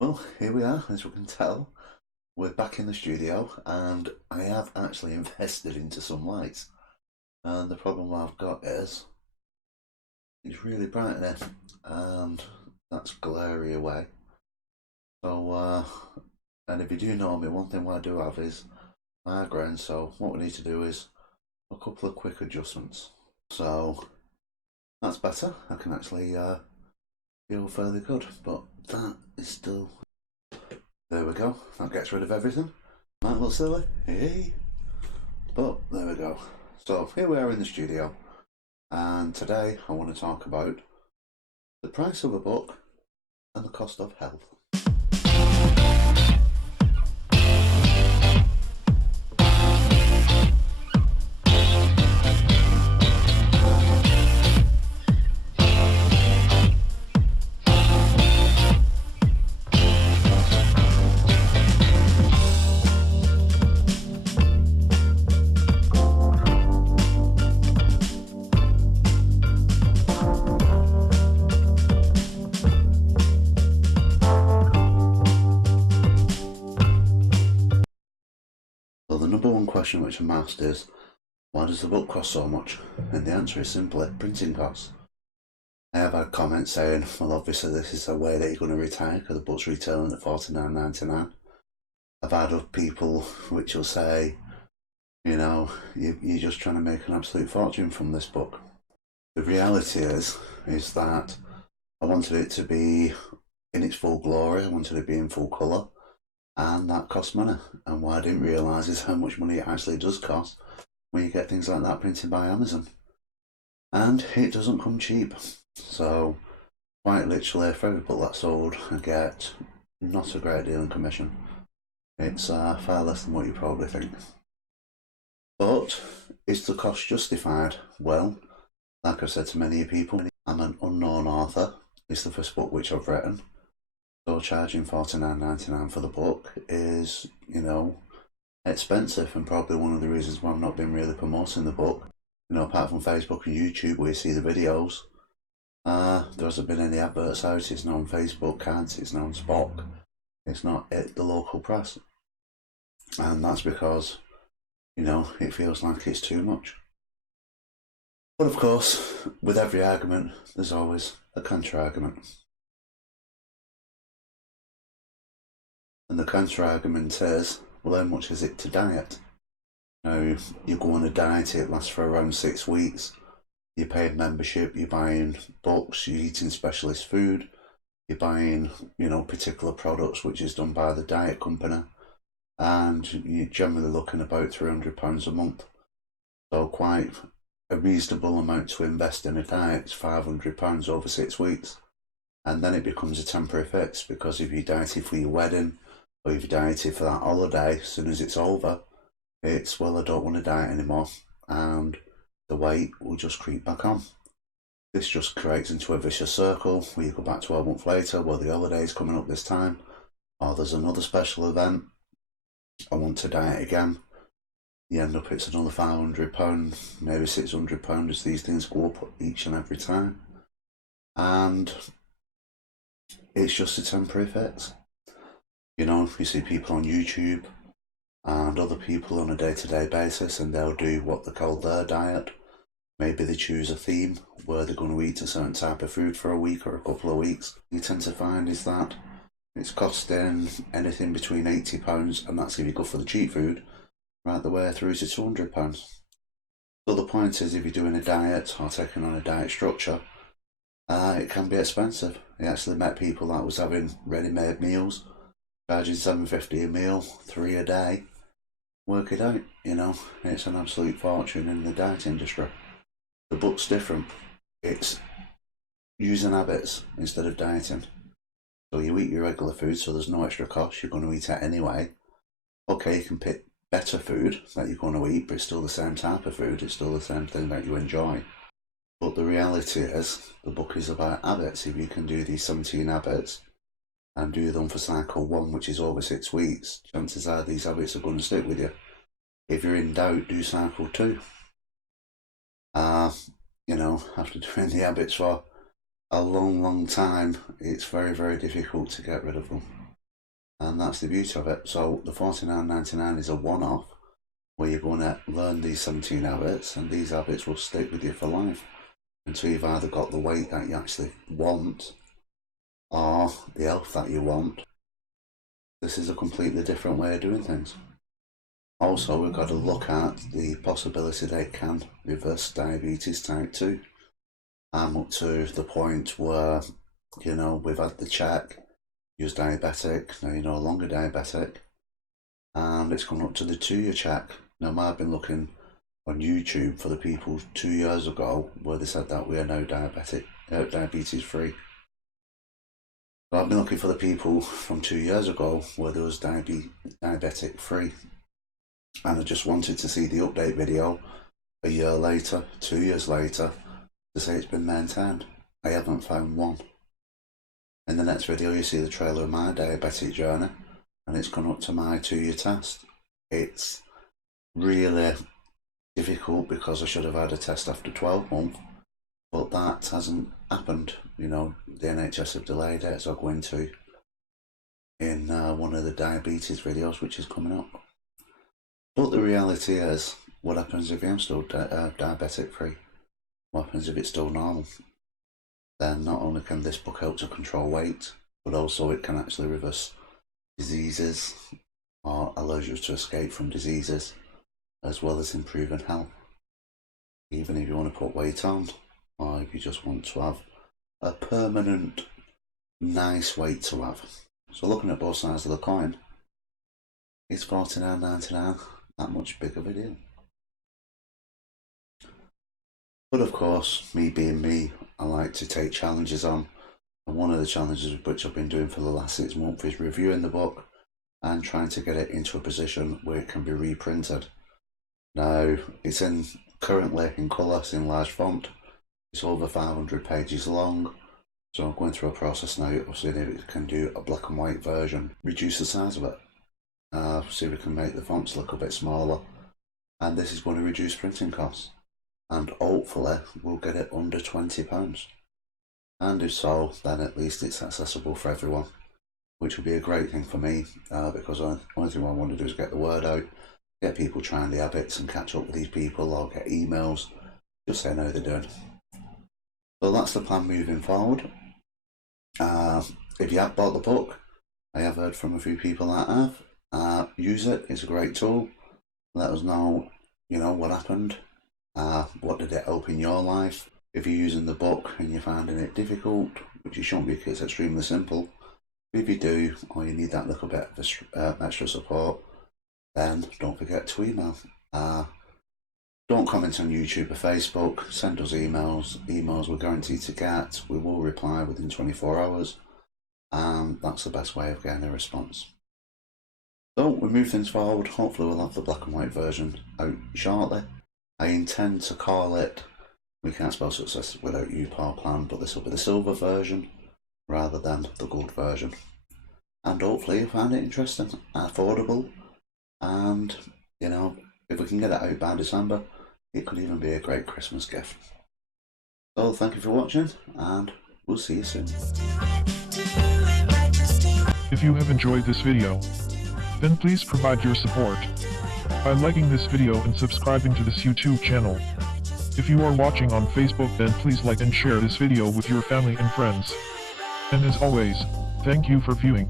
Well, here we are, as you can tell. We're back in the studio, and I have actually invested into some lights. And the problem I've got is it's really bright in it, and that's glary away. So, and if you do know me, one thing I do have is migraine. So, what we need to do is a couple of quick adjustments. So, that's better. I can actually feel fairly good, but that is still. There we go. That gets rid of everything. Might look silly, hey, but there we go. So here we are in the studio, and today I want to talk about the price of a book and the cost of health. So the number one question which I'm asked is, why does the book cost so much? And the answer is simply printing costs. I have had comments saying, well, obviously this is a way that you're going to retire because the book's retailing at $49.99. I've had other people which will say, you're just trying to make an absolute fortune from this book. The reality is that I wanted it to be in its full glory. I wanted it to be in full colour, and that cost money. And what I didn't realise is how much money it actually does cost when you get things like that printed by Amazon. And it doesn't come cheap. So, quite literally, for every book that's sold, I get not a great deal in commission. It's far less than what you probably think. But is the cost justified? Well, like I've said to many people, I'm an unknown author. It's the first book which I've written. So charging $49.99 for the book is, expensive, and probably one of the reasons why I've not been really promoting the book. Apart from Facebook and YouTube where you see the videos, there hasn't been any adverts out. It's not on Facebook cards, it's not on Spock, it's not at the local press. And that's because, it feels like it's too much. But of course, with every argument, there's always a counter-argument. And the counter-argument is, well, how much is it to diet? Now, you go on a diet, it lasts for around 6 weeks. You're paying membership, you're buying books, you're eating specialist food, you're buying, particular products which is done by the diet company. And you're generally looking about £300 a month. So quite a reasonable amount to invest in a diet is £500 over 6 weeks. And then it becomes a temporary fix, because if you dieted for your wedding, or if you dieted for that holiday, as soon as it's over, it's, well, I don't want to diet anymore, and the weight will just creep back on. This just creates into a vicious circle where you go back 12 months later, well, the holiday's coming up this time, or there's another special event, I want to diet again. You end up, it's another £500, maybe £600 as these things go up each and every time. And it's just a temporary fix. You see people on YouTube and other people on a day-to-day basis, and they'll do what they call their diet. Maybe they choose a theme where they're going to eat a certain type of food for a week or a couple of weeks. You tend to find is that it's costing anything between £80, and that's if you go for the cheap food, right the way through to £200. So the point is, if you're doing a diet or taking on a diet structure, it can be expensive. I actually met people that was having ready-made meals, charging $7.50 a meal, 3 a day. Work it out, it's an absolute fortune in the diet industry. The book's different. It's using habits instead of dieting. So you eat your regular food, so there's no extra cost, you're going to eat it anyway. Okay, you can pick better food that you're going to eat, but it's still the same type of food, it's still the same thing that you enjoy. But the reality is, the book is about habits. If you can do these 17 habits and do them for cycle 1, which is over 6 weeks, chances are these habits are going to stick with you. If you're in doubt, do cycle 2. After doing the habits for a long time, it's very, very difficult to get rid of them. And that's the beauty of it. So the $49.99 is a one-off where you're going to learn these 17 habits, and these habits will stick with you for life until you've either got the weight that you actually want or the health that you want. This is a completely different way of doing things. Also, we've got to look at the possibility they can reverse diabetes type 2. I'm up to the point where, you know, we've had the check, you was diabetic, now you're no longer diabetic, and it's come up to the 2-year check. Now, I've been looking on YouTube for the people 2 years ago where they said that we are now diabetes free. So I've been looking for the people from 2 years ago where there was diabetic free. And I just wanted to see the update video a year later, 2 years later, to say it's been maintained. I haven't found one. In the next video you see the trailer of my diabetic journey, and it's gone up to my 2-year test. It's really difficult because I should have had a test after 12 months, but that hasn't happened. You know, the NHS have delayed it, so I'll go into in one of the diabetes videos which is coming up. But the reality is, what happens if I'm still diabetic free? What happens if it's still normal? Then not only can this book help to control weight, but also it can actually reverse diseases or allows you to escape from diseases, as well as improving health. Even if you want to put weight on, or if you just want to have a permanent, nice weight to have. So looking at both sides of the coin, is $49.99 that much big of a deal? But of course, me being me, I like to take challenges on, and one of the challenges which I've been doing for the last 6 months is reviewing the book and trying to get it into a position where it can be reprinted. Now, it's currently in colour, it's in large font, it's over 500 pages long, so I'm going through a process now of seeing if it can do a black and white version, reduce the size of it, see if we can make the fonts a little bit smaller, and this is going to reduce printing costs, and hopefully we'll get it under £20. And if so, then at least it's accessible for everyone, which will be a great thing for me, because the only thing I want to do is get the word out, get people trying the habits and catch up with these people, or get emails, just saying how they're doing. So that's the plan moving forward. If you have bought the book, I have heard from a few people that have. Use it, it's a great tool. Let us know, you know, what happened. What did it help in your life? If you're using the book and you're finding it difficult, which you shouldn't be because it's extremely simple, if you do, or you need that little bit of extra support, then don't forget to email. Don't comment on YouTube or Facebook, send us emails. Emails we're guaranteed to get, we will reply within 24 hours, and that's the best way of getting a response. So we move things forward. Hopefully we'll have the black and white version out shortly. I intend to call it We Can't Spell Success Without You PowerPlan, but this will be the silver version rather than the gold version. And hopefully you'll find it interesting, affordable, and, you know, if we can get it out by December, it could even be a great Christmas gift. So thank you for watching, and we'll see you soon. If you have enjoyed this video, then please provide your support by liking this video and subscribing to this YouTube channel. If you are watching on Facebook, then please like and share this video with your family and friends. And as always, thank you for viewing.